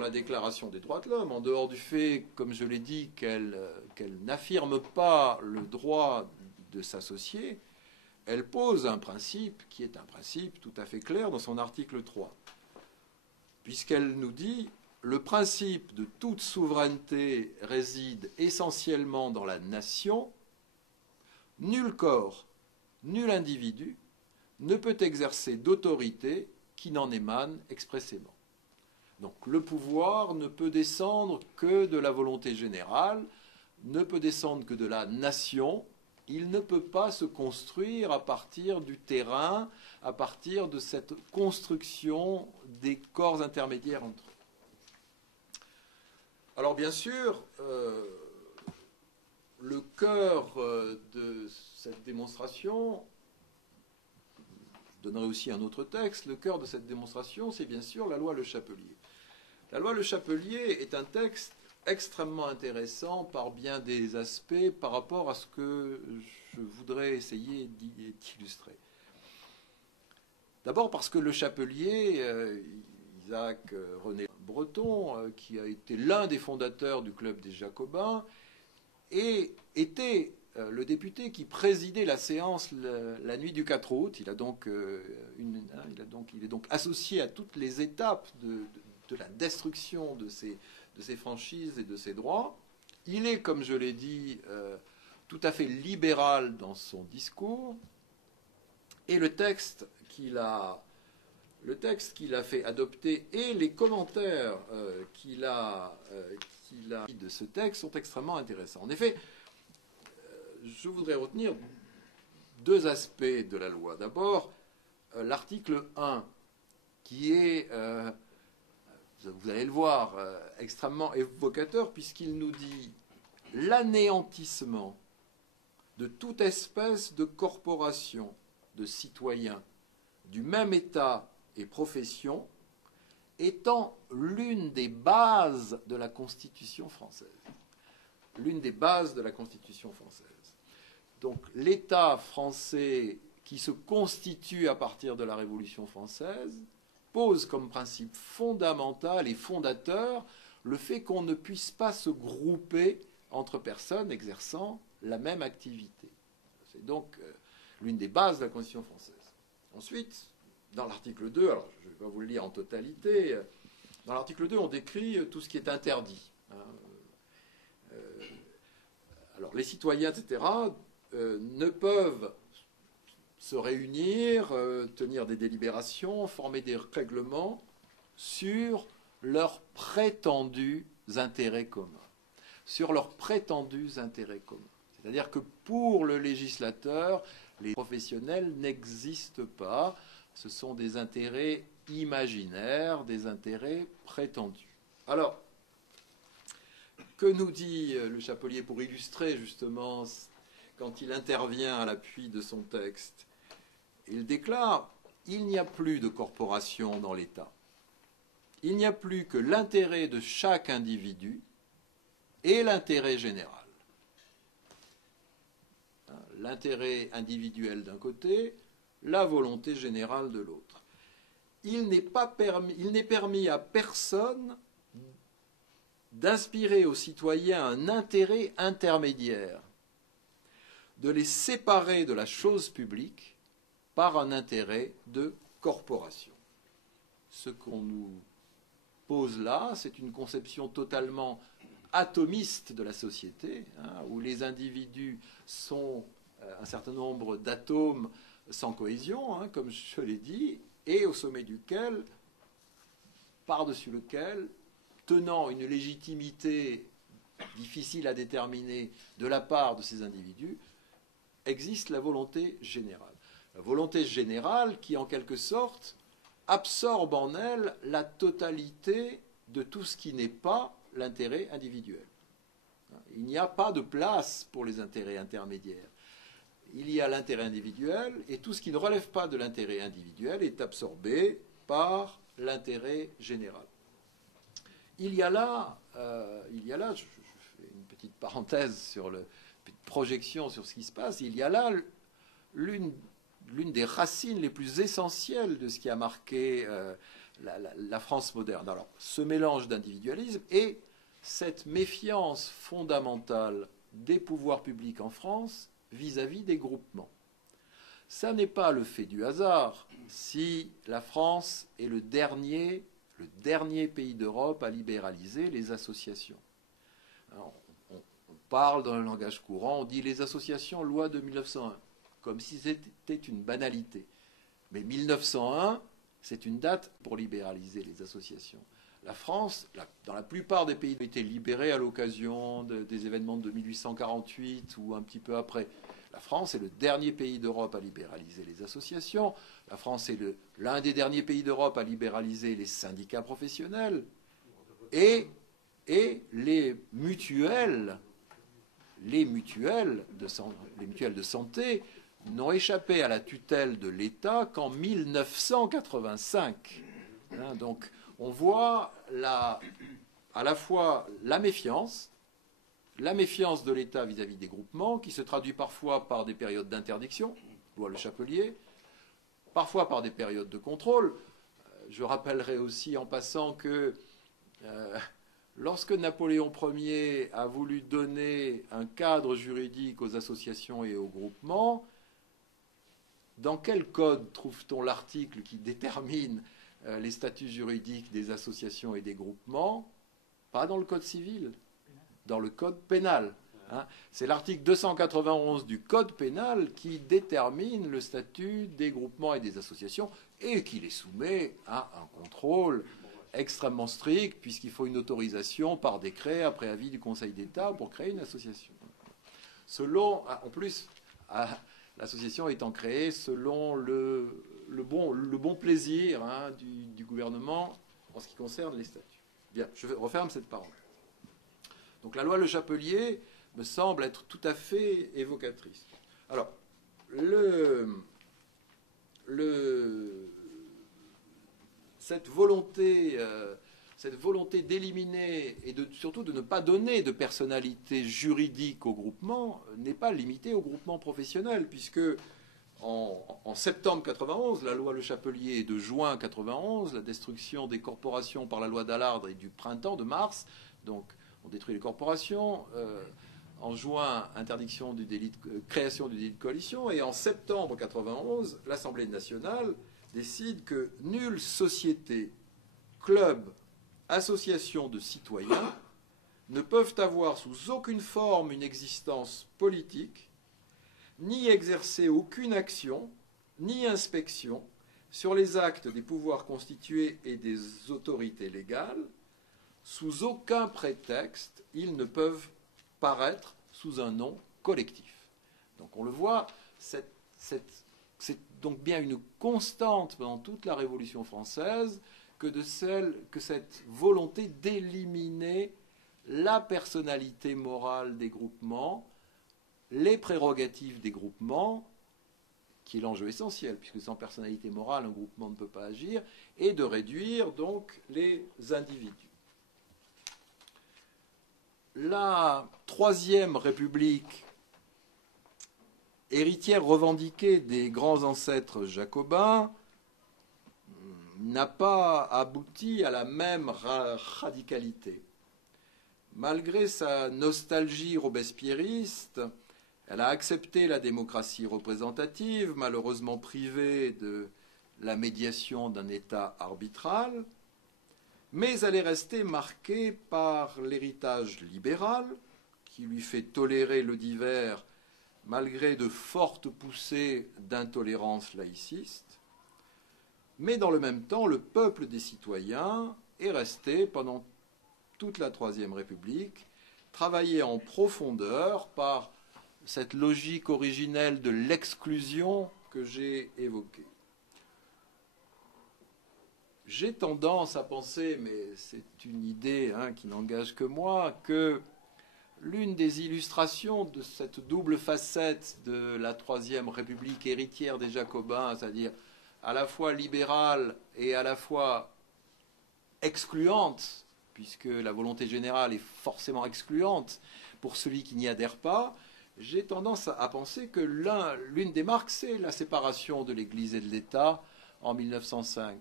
la Déclaration des droits de l'homme, en dehors du fait, comme je l'ai dit, qu'elle n'affirme pas le droit de s'associer, elle pose un principe qui est un principe tout à fait clair dans son article 3, puisqu'elle nous dit « Le principe de toute souveraineté réside essentiellement dans la nation. Nul corps, nul individu ne peut exercer d'autorité qui n'en émane expressément. » Donc le pouvoir ne peut descendre que de la volonté générale, ne peut descendre que de la nation. Il ne peut pas se construire à partir du terrain, à partir de cette construction des corps intermédiaires entre eux. Alors bien sûr, le cœur de cette démonstration, je donnerai aussi un autre texte, le cœur de cette démonstration, c'est bien sûr la loi Le Chapelier. La loi Le Chapelier est un texte extrêmement intéressant par bien des aspects par rapport à ce que je voudrais essayer d'illustrer. D'abord parce que Le Chapelier, Isaac René Breton, qui a été l'un des fondateurs du Club des Jacobins, et était le député qui présidait la séance la nuit du 4 août. Il est donc associé à toutes les étapes de la destruction de ces franchises et de ces droits. Il est, comme je l'ai dit, tout à fait libéral dans son discours. Et le texte qu'il a fait adopter et les commentaires qu'il a de ce texte sont extrêmement intéressants. En effet, je voudrais retenir deux aspects de la loi. D'abord, l'article 1, qui est, vous allez le voir, extrêmement évocateur, puisqu'il nous dit « l'anéantissement de toute espèce de corporation, de citoyens, du même État et profession, étant l'une des bases de la Constitution française. » L'une des bases de la Constitution française. Donc l'État français qui se constitue à partir de la Révolution française pose comme principe fondamental et fondateur le fait qu'on ne puisse pas se grouper entre personnes exerçant la même activité. C'est donc l'une des bases de la Constitution française. Ensuite, dans l'article 2, alors je ne vais pas vous le lire en totalité, dans l'article 2, on décrit tout ce qui est interdit. Alors les citoyens, etc., ne peuvent se réunir, tenir des délibérations, former des règlements sur leurs prétendus intérêts communs. Sur leurs prétendus intérêts communs. C'est-à-dire que pour le législateur, les professionnels n'existent pas. Ce sont des intérêts imaginaires, des intérêts prétendus. Alors, que nous dit Le Chapelier pour illustrer justement quand il intervient à l'appui de son texte? Il déclare « Il n'y a plus de corporation dans l'État. Il n'y a plus que l'intérêt de chaque individu et l'intérêt général. » L'intérêt individuel d'un côté, la volonté générale de l'autre. Il n'est permis à personne d'inspirer aux citoyens un intérêt intermédiaire, de les séparer de la chose publique par un intérêt de corporation. Ce qu'on nous pose là, c'est une conception totalement atomiste de la société, où les individus sont un certain nombre d'atomes sans cohésion, comme je l'ai dit, et au sommet duquel, par-dessus lequel, tenant une légitimité difficile à déterminer de la part de ces individus, existe la volonté générale. La volonté générale qui, en quelque sorte, absorbe en elle la totalité de tout ce qui n'est pas l'intérêt individuel. Il n'y a pas de place pour les intérêts intermédiaires. Il y a l'intérêt individuel, et tout ce qui ne relève pas de l'intérêt individuel est absorbé par l'intérêt général. Il y a là, je fais une petite parenthèse sur une petite projection sur ce qui se passe, il y a là l'une des racines les plus essentielles de ce qui a marqué la France moderne. Alors, ce mélange d'individualisme et cette méfiance fondamentale des pouvoirs publics en France vis-à-vis des groupements. Ça n'est pas le fait du hasard si la France est le dernier pays d'Europe à libéraliser les associations. Alors, on parle dans le langage courant, on dit les associations loi de 1901, comme si c'était une banalité. Mais 1901, c'est une date pour libéraliser les associations. La France, dans la plupart des pays, a été libérée à l'occasion des événements de 1848 ou un petit peu après. La France est le dernier pays d'Europe à libéraliser les associations. La France est l'un des derniers pays d'Europe à libéraliser les syndicats professionnels. Et les mutuelles de santé n'ont échappé à la tutelle de l'État qu'en 1985. Donc, on voit à la fois la méfiance de l'État vis-à-vis des groupements, qui se traduit parfois par des périodes d'interdiction, loi Le Chapelier, parfois par des périodes de contrôle. Je rappellerai aussi en passant que lorsque Napoléon Ier a voulu donner un cadre juridique aux associations et aux groupements, dans quel code trouve-t-on l'article qui détermine les statuts juridiques des associations et des groupements? Pas dans le code civil, dans le code pénal. C'est l'article 291 du code pénal qui détermine le statut des groupements et des associations et qui les soumet à un contrôle extrêmement strict, puisqu'il faut une autorisation par décret après avis du Conseil d'État pour créer une association. En plus, l'association étant créée selon le bon plaisir du gouvernement en ce qui concerne les statuts. Bien, je referme cette parenthèse. Donc la loi Le Chapelier me semble être tout à fait évocatrice. Alors, cette volonté d'éliminer et surtout de ne pas donner de personnalité juridique au groupement n'est pas limitée au groupement professionnel, puisque en septembre 91, la loi Le Chapelier est de juin 91, la destruction des corporations par la loi d'Allard est du printemps, de mars, donc on détruit les corporations. En juin, interdiction du délit création du délit de coalition, et en septembre 91, l'Assemblée nationale décide que nulle société, club, association de citoyens ne peuvent avoir sous aucune forme une existence politique, ni exercer aucune action, ni inspection sur les actes des pouvoirs constitués et des autorités légales. Sous aucun prétexte, ils ne peuvent paraître sous un nom collectif. Donc on le voit, c'est donc bien une constante pendant toute la Révolution française que cette volonté d'éliminer la personnalité morale des groupements, les prérogatives des groupements, qui est l'enjeu essentiel, puisque sans personnalité morale, un groupement ne peut pas agir, et de réduire donc les individus. La Troisième République, héritière revendiquée des grands ancêtres jacobins, n'a pas abouti à la même radicalité. Malgré sa nostalgie robespierriste, elle a accepté la démocratie représentative, malheureusement privée de la médiation d'un État arbitral, mais elle est restée marquée par l'héritage libéral, qui lui fait tolérer le divers malgré de fortes poussées d'intolérance laïciste. Mais dans le même temps, le peuple des citoyens est resté, pendant toute la Troisième République, travaillé en profondeur par cette logique originelle de l'exclusion que j'ai évoquée. J'ai tendance à penser, mais c'est une idée qui n'engage que moi, que l'une des illustrations de cette double facette de la Troisième République héritière des Jacobins, c'est-à-dire à la fois libérale et à la fois excluante, puisque la volonté générale est forcément excluante pour celui qui n'y adhère pas, j'ai tendance à penser que l'une des marques, c'est la séparation de l'Église et de l'État en 1905.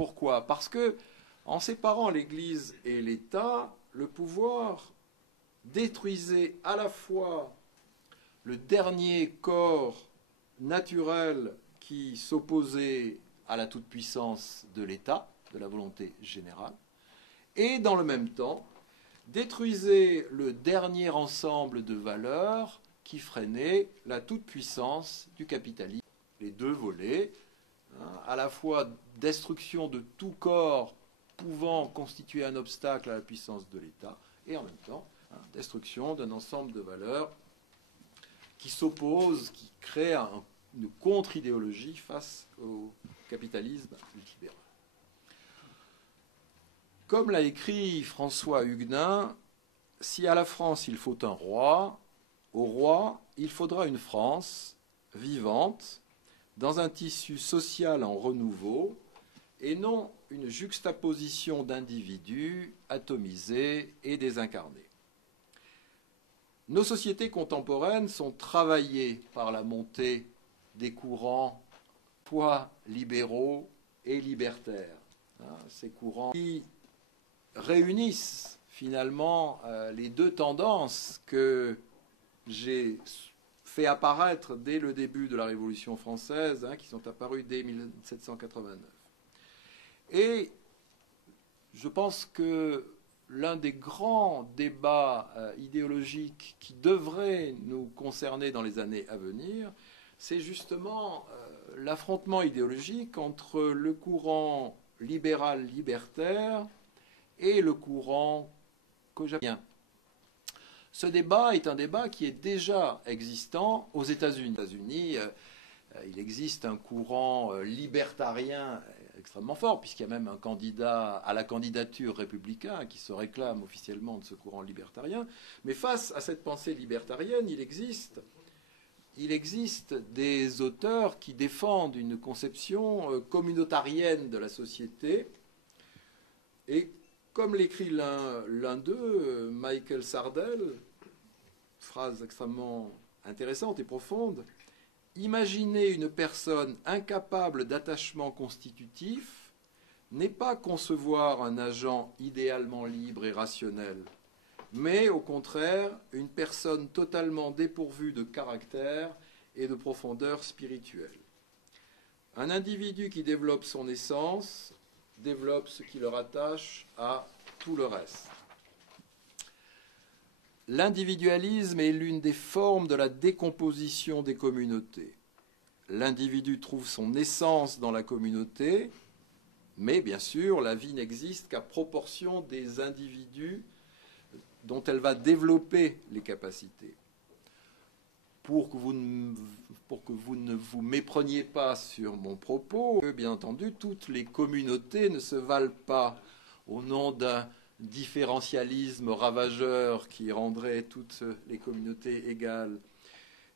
Pourquoi? Parce que, en séparant l'Église et l'État, le pouvoir détruisait à la fois le dernier corps naturel qui s'opposait à la toute-puissance de l'État, de la volonté générale, et dans le même temps, détruisait le dernier ensemble de valeurs qui freinait la toute-puissance du capitalisme. Les deux volets, à la fois destruction de tout corps pouvant constituer un obstacle à la puissance de l'État, et en même temps, destruction d'un ensemble de valeurs qui s'opposent, qui créent une contre-idéologie face au capitalisme libéral. Comme l'a écrit François Huguenin, si à la France il faut un roi, au roi il faudra une France vivante, dans un tissu social en renouveau, et non une juxtaposition d'individus atomisés et désincarnés. Nos sociétés contemporaines sont travaillées par la montée des courants soit libéraux et libertaires. Ces courants qui réunissent finalement les deux tendances que j'ai fait apparaître dès le début de la Révolution française, qui sont apparues dès 1789. Et je pense que l'un des grands débats idéologiques qui devrait nous concerner dans les années à venir, c'est justement l'affrontement idéologique entre le courant libéral-libertaire et le courant cogapien. Ce débat est un débat qui est déjà existant aux États-Unis. Aux États-Unis, il existe un courant libertarien extrêmement fort, puisqu'il y a même un candidat à la candidature républicain qui se réclame officiellement de ce courant libertarien. Mais face à cette pensée libertarienne, il existe des auteurs qui défendent une conception communautarienne de la société. Et comme l'écrit l'un d'eux, Michael Sardel, phrase extrêmement intéressante et profonde, « Imaginer une personne incapable d'attachement constitutif n'est pas concevoir un agent idéalement libre et rationnel, mais au contraire une personne totalement dépourvue de caractère et de profondeur spirituelle. Un individu qui développe son essence développe ce qui le rattache à tout le reste. L'individualisme est l'une des formes de la décomposition des communautés. L'individu trouve son essence dans la communauté, mais bien sûr, la vie n'existe qu'à proportion des individus dont elle va développer les capacités. Pour que vous ne vous mépreniez pas sur mon propos, bien entendu, toutes les communautés ne se valent pas au nom d'un différentialisme ravageur qui rendrait toutes les communautés égales.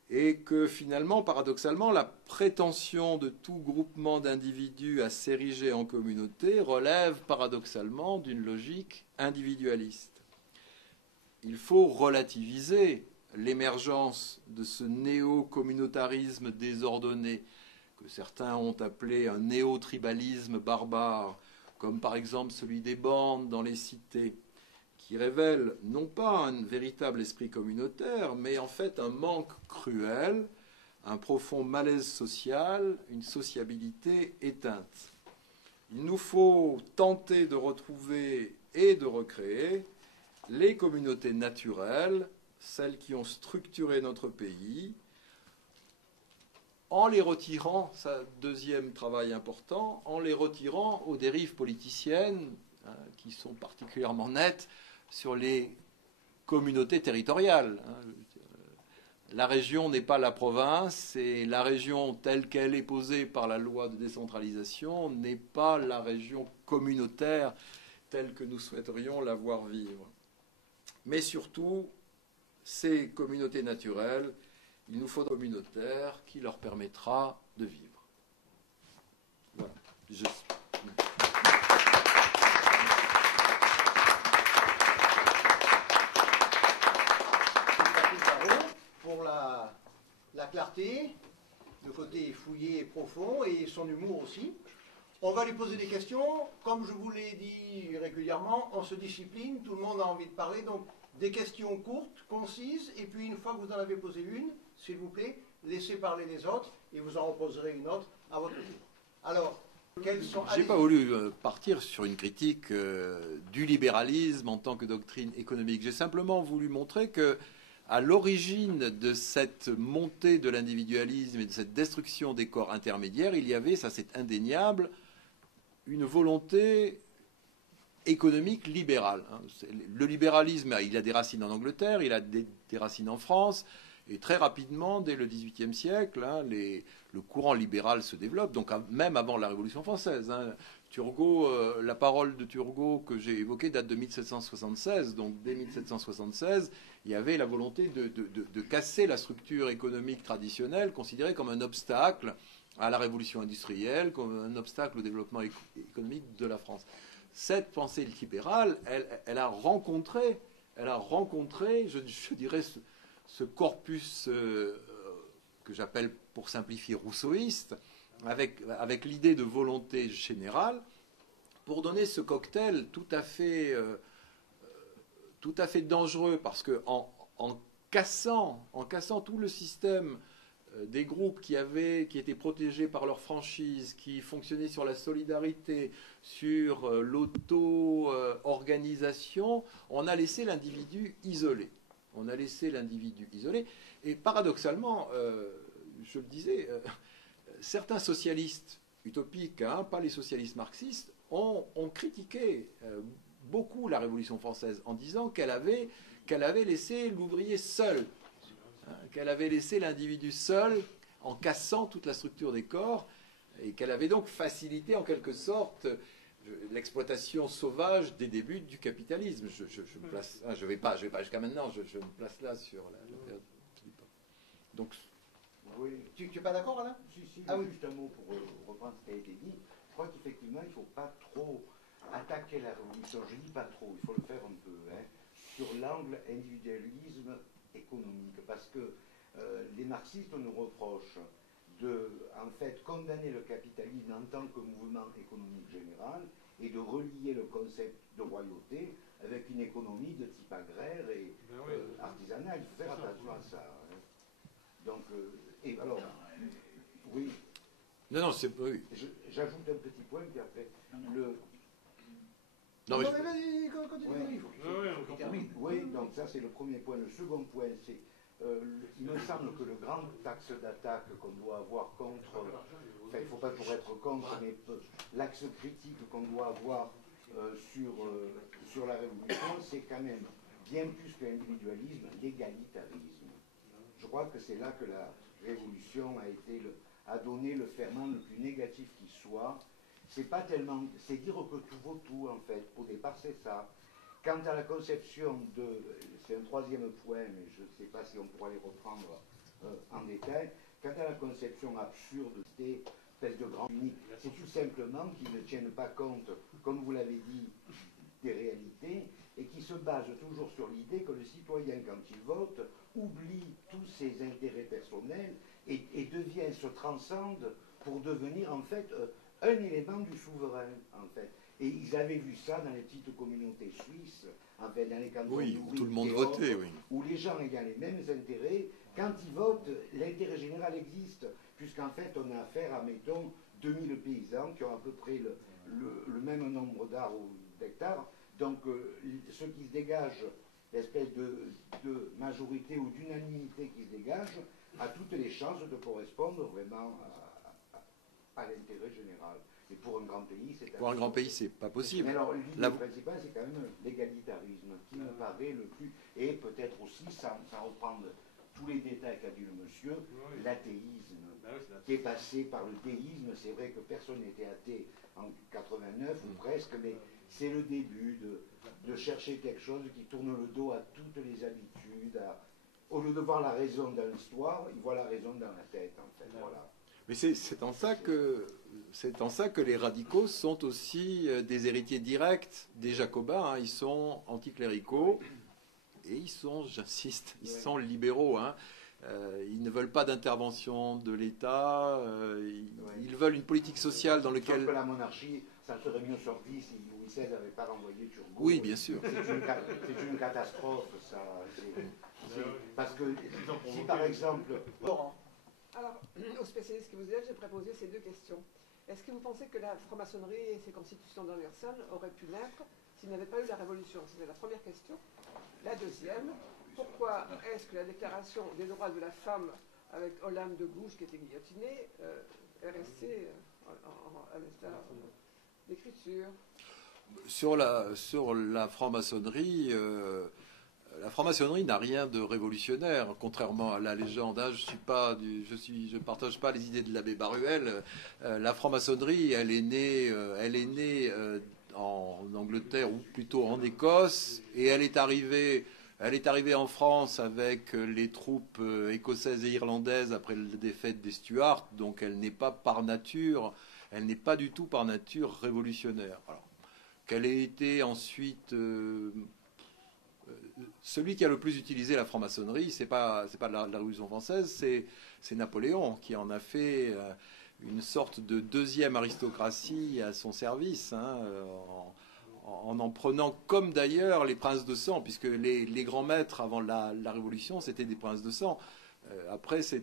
Et que finalement, paradoxalement, la prétention de tout groupement d'individus à s'ériger en communauté relève paradoxalement d'une logique individualiste. Il faut relativiser l'émergence de ce néo-communautarisme désordonné que certains ont appelé un néo-tribalisme barbare, comme par exemple celui des bandes dans les cités, qui révèle non pas un véritable esprit communautaire, mais en fait un manque cruel, un profond malaise social, une sociabilité éteinte. Il nous faut tenter de retrouver et de recréer les communautés naturelles, celles qui ont structuré notre pays, en les retirant, ça, deuxième travail important, en les retirant aux dérives politiciennes qui sont particulièrement nettes sur les communautés territoriales. La région n'est pas la province et la région telle qu'elle est posée par la loi de décentralisation n'est pas la région communautaire telle que nous souhaiterions la voir vivre. Mais surtout, ces communautés naturelles, il nous faut un communautaire qui leur permettra de vivre. Voilà. Pour la clarté, le côté fouillé et profond, et son humour aussi. On va lui poser des questions. Comme je vous l'ai dit régulièrement, on se discipline, tout le monde a envie de parler. Donc, des questions courtes, concises, et puis une fois que vous en avez posé une, s'il vous plaît, laissez parler les autres, et vous en reposerez une autre à votre tour. Alors, quelles sont... J'ai pas voulu partir sur une critique du libéralisme en tant que doctrine économique. J'ai simplement voulu montrer que à l'origine de cette montée de l'individualisme et de cette destruction des corps intermédiaires, il y avait, ça c'est indéniable, une volonté économique libérale. Le libéralisme, il a des racines en Angleterre, il a des racines en France, et très rapidement, dès le XVIIIe siècle, le courant libéral se développe, donc même avant la Révolution française. Turgot, la parole de Turgot que j'ai évoquée date de 1776, donc dès 1776, il y avait la volonté de casser la structure économique traditionnelle, considérée comme un obstacle à la révolution industrielle, comme un obstacle au développement économique de la France. Cette pensée libérale, elle a rencontré, je dirais, ce corpus que j'appelle, pour simplifier, rousseauiste, avec l'idée de volonté générale, pour donner ce cocktail tout à fait dangereux, parce que en cassant tout le système des groupes qui étaient protégés par leur franchise, qui fonctionnaient sur la solidarité, sur l'auto-organisation, on a laissé l'individu isolé. Et paradoxalement, je le disais, certains socialistes utopiques, pas les socialistes marxistes, ont critiqué beaucoup la Révolution française en disant qu'elle avait laissé l'ouvrier seul, qu'elle avait laissé l'individu seul en cassant toute la structure des corps, et qu'elle avait donc facilité en quelque sorte l'exploitation sauvage des débuts du capitalisme. Je me place, je vais pas jusqu'à maintenant, je me place là sur la période. Donc, oui. Tu n'es pas d'accord, Alain? Si, ah oui. Juste un mot pour reprendre ce qui a été dit. Je crois qu'effectivement, il ne faut pas trop attaquer la révolution. Je ne dis pas trop, il faut le faire un peu, sur l'angle individualisme économique. Parce que les marxistes nous reprochent de, en fait, condamner le capitalisme en tant que mouvement économique général et de relier le concept de royauté avec une économie de type agraire et artisanale. Il faut faire attention à ça. Donc, et alors, oui. Non, c'est oui. J'ajoute un petit point, puis après, Non, mais vas-y, continue. Oui, donc ça c'est le premier point. Le second point, c'est il me semble que le grand axe d'attaque qu'on doit avoir contre, enfin il ne faut pas pour être contre, mais l'axe critique qu'on doit avoir sur la révolution, c'est quand même bien plus que l'individualisme, l'égalitarisme. Je crois que c'est là que la révolution a donné le ferment le plus négatif qui soit. C'est pas tellement, c'est dire que tout vaut tout en fait. Au départ, c'est ça. Quant à la conception c'est un troisième point, mais je ne sais pas si on pourra les reprendre en détail. Quant à la conception absurde des espèces de grands uniques, c'est tout simplement qu'ils ne tiennent pas compte, comme vous l'avez dit, des réalités et qui se basent toujours sur l'idée que le citoyen, quand il vote, oublie tous ses intérêts personnels et se transcende pour devenir en fait un élément du souverain, en fait. Et ils avaient vu ça dans les petites communautés suisses, en fait, dans les cantons où tout le monde votait, où les gens ayant les mêmes intérêts, quand ils votent, l'intérêt général existe, puisqu'en fait, on a affaire à, mettons, 2000 paysans qui ont à peu près le même nombre d'arbres ou d'hectares. Donc, ce qui se dégage, l'espèce de majorité ou d'unanimité qui se dégage, a toutes les chances de correspondre vraiment à l'intérêt général. Et pour un grand pays, c'est... Pour un grand pays, c'est pas possible. Mais alors, l'idée principale, c'est quand même l'égalitarisme, qui me paraît le plus... Et peut-être aussi, sans reprendre tous les détails qu'a dit le monsieur, l'athéisme, qui est passé par le théisme. C'est vrai que personne n'était athée en 89, ou presque, mais c'est le début de chercher quelque chose qui tourne le dos à toutes les habitudes. Au lieu de voir la raison dans l'histoire, il voit la raison dans la tête, en fait. Voilà. Mais c'est en ça que les radicaux sont aussi des héritiers directs des Jacobins. Ils sont anticléricaux et ils sont, j'insiste, ils sont libéraux. Ils ne veulent pas d'intervention de l'État. Ils veulent une politique sociale dans laquelle... Sauf que la monarchie, ça serait mieux sur 10 si Louis XVI n'avait pas renvoyé Turgot. Oui, bien sûr. C'est une catastrophe, ça. Parce que si par exemple... Laurent. Alors, aux spécialistes que vous êtes, j'ai préposé ces deux questions. Est-ce que vous pensez que la franc-maçonnerie et ses constitutions d'Anderson auraient pu naître s'il n'y avait pas eu la Révolution? C'était la première question. La deuxième, pourquoi est-ce que la déclaration des droits de la femme avec Olympe de Gouges qui était guillotinée est restée à l'état d'écriture? Sur la franc-maçonnerie, n'a rien de révolutionnaire, contrairement à la légende. Hein, je partage pas les idées de l'abbé Baruel. La franc-maçonnerie, elle est née en Angleterre ou plutôt en Écosse, et elle est arrivée en France avec les troupes écossaises et irlandaises après la défaite des Stuarts. Donc elle n'est pas du tout par nature révolutionnaire. Alors, qu'elle ait été ensuite celui qui a le plus utilisé la franc-maçonnerie, c'est pas la Révolution française, c'est Napoléon qui en a fait une sorte de deuxième aristocratie à son service, hein, en prenant, comme d'ailleurs les princes de sang, puisque les grands maîtres avant la Révolution, c'était des princes de sang. Après, ça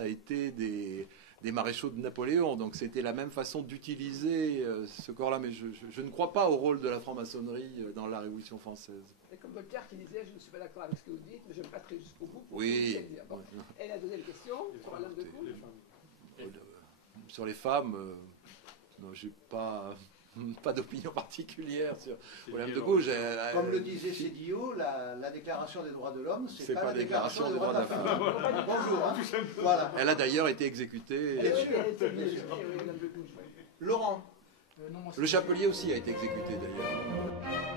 a été des maréchaux de Napoléon, donc c'était la même façon d'utiliser ce corps-là. Mais je ne crois pas au rôle de la franc-maçonnerie dans la Révolution française. Et comme Voltaire qui disait, je ne suis pas d'accord avec ce que vous dites, mais je me battrai jusqu'au bout. Oui. Bon. Et la deuxième question, sur Olympe de Gouges. Sur les femmes, non, j'ai pas d'opinion particulière sur Olympe de Gouges. Comme le disait Cédillo, la déclaration des droits de l'homme, c'est pas la déclaration des droits de la femme. Bonjour. Hein. Voilà. Elle a d'ailleurs été exécutée. Bien sûr. Laurent. Le Chapelier aussi a été exécuté d'ailleurs.